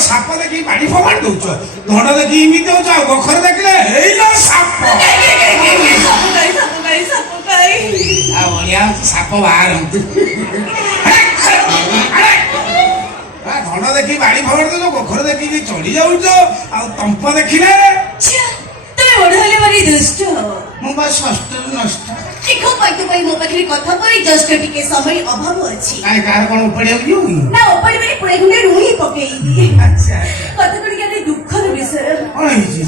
ସାପ ଦେଖି ବାଡ଼ି ଫୋପାଡ଼ି ଦଉଛ, ଧଡ଼ ଦେଖି ଏମିତି ଦଉଛ, ଆଉ ଗୋଖର ଦେଖିଲେ ହେଇଲୋ ସାପ। ସାପ ବାହାରନ୍ତୁ। ଧଡ଼ ଦେଖି ବାଡ଼ି ଫୋପାଡ଼ି ଦଉଛ, ଗୋଖର ଦେଖିକି ଚଢି ଯାଉଛ, ଆଉ ତମ୍ପ ଦେଖିଲେ ମୁଁ ବା ଷଷ୍ଠରୁ ନଷ୍ଟ। ମୋ ପାଖରେ କଥା ପାଇଁ ଜଷ୍ଟ ଟିକେ ସମୟ ଅଭାବ ଅଛି। କାହାର କଣ ଉପାଡ଼ିବାକୁ ଯିବୁ ନା ଉପାଡ଼ିବାରେ ପୁରା ଖଣ୍ଡେ ରୁହି ପକେଇବି। କଥା ଗୁଡ଼ିକ ଦୁଃଖର ବିଷୟ। କଣ ହେଇଛି?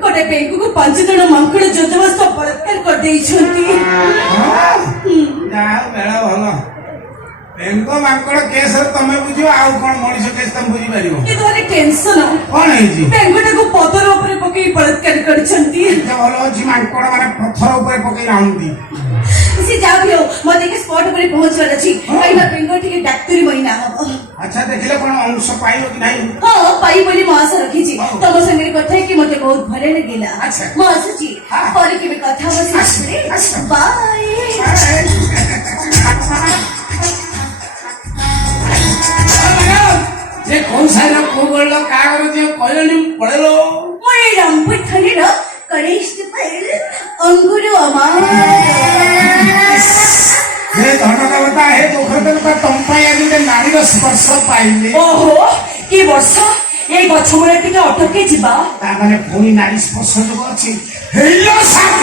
ଗୋଟେ ବେଙ୍ଗକୁ 5 ଜଣ ମାଙ୍କଡ ଯୋଜବସ୍ତ ବଳାତ୍କାର କରିଦେଇଛନ୍ତି। ଯାହା ବେଳ ଭଲ। ବେଙ୍ଗ ମାଙ୍କଡ କେସରେ ତମେ ବୁଝିବ, ଆଉ କଣ ମଣିଷ କେସ ତମେ ବୁଝିପାରିବ? ଭାରି ଟେନସନ। କଣ ହେଇଛି? ବେଙ୍ଗଟାକୁ ପଥର ଉପରେ ପକେଇ ବଳାତ୍କାର କରିଛନ୍ତି। ଭଲ ଅଛି, ମାଙ୍କଡ ମାନେ ପଥର ଉପରେ ପକେଇ ରାଉndi। ସେ ଯାହା ବି ହଉ ମତେ ସ୍ପଟ ଉପରେ ପହଞ୍ଚିବାର ଅଛି। କାହିଁକିନା ବେଙ୍ଗ ଟିକେ ଡାକ୍ତରୀ ମହିନା ହବ। ଆଚ୍ଛା, ଦେଖିଲେ କଣ ଅଂଶ ପାଇବ କି ନାହିଁ? ହଁ, ପାଇ ବୋଲି ମୁଁ ଆଶା ରଖିଛି। ତମ ସାଙ୍ଗରେ କଥା ହେଇକି ମତେ ବହୁତ ଭଲ ଲାଗିଲା। ମୁଁ ଆସୁଛି, ପରେ କେବେ କଥା ହବ। ବାଏ। ଯେ କୋଉ ସାଇର କୋଉ ଗଳ କାଗର ଯେ କହିଲନି ପଳେଇଲ। ମୁଁ ଏଇ ରାମପୁର ଥାନେର କନେଷ୍ଟବଳ ଅଙ୍ଗୁର ଅମାର। हे धनकवता हे पोखरदेवता तंपाई आदि नारीर स्पर्श पाइले। ओहो, कि वर्ष ए गछ मूले टिके अटके जिबा। ता माने पुणी नारी स्पर्श जो अछि हेलो साप।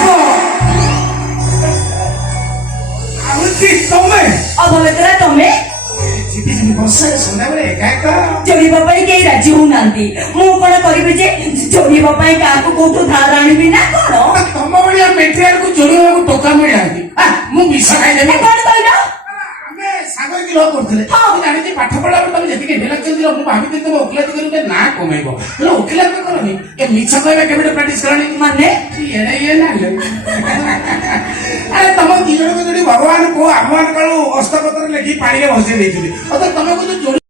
आउती तमे अभवेतरा तमे जीती जीती बसे संध्या बेले एका एका जोड़ीबा पई के राजी हो नांती। मु कोन करिबे जे जोड़ीबा पई काको कोठो धार आनिबी ना कोन? तम बडिया मेटेरियल को जोड़ीबा को टोका मिलाती। आ मु विष खाइ देबे। कोन कहलो? ଆମେ ସାଙ୍ଗ ହେଇକି ଲ କରୁଥିଲେ। ମୁଁ ଜାଣିଛି ପାଠ ପଢା ବେଳେ ତମେ ଯେତିକି ଇଣ୍ଟେଲିଜେନ୍ସ ଥିଲ, ମୁଁ ଭାବିଥିଲି ତମେ ଓକିଲାତି କରିକି ନା କମେଇବ। ହେଲେ ଓକିଲାତି କରନି, ଏ ମିଛ କହିବା କେବେଠୁ ପ୍ରାକ୍ଟିସ କଲଣି? ମାନେ ଏଡେ ଇଏ ନା ଆରେ ତମ ଦି ଜଣଙ୍କୁ ଯଦି ଭଗବାନ କୋଉ ଆମ ମାନଙ୍କର ଅସ୍ତପତ୍ର ଲେଖି ପାଣିରେ ଭସେଇ ଦେଇଛନ୍ତି, ତମେ କହୁଛ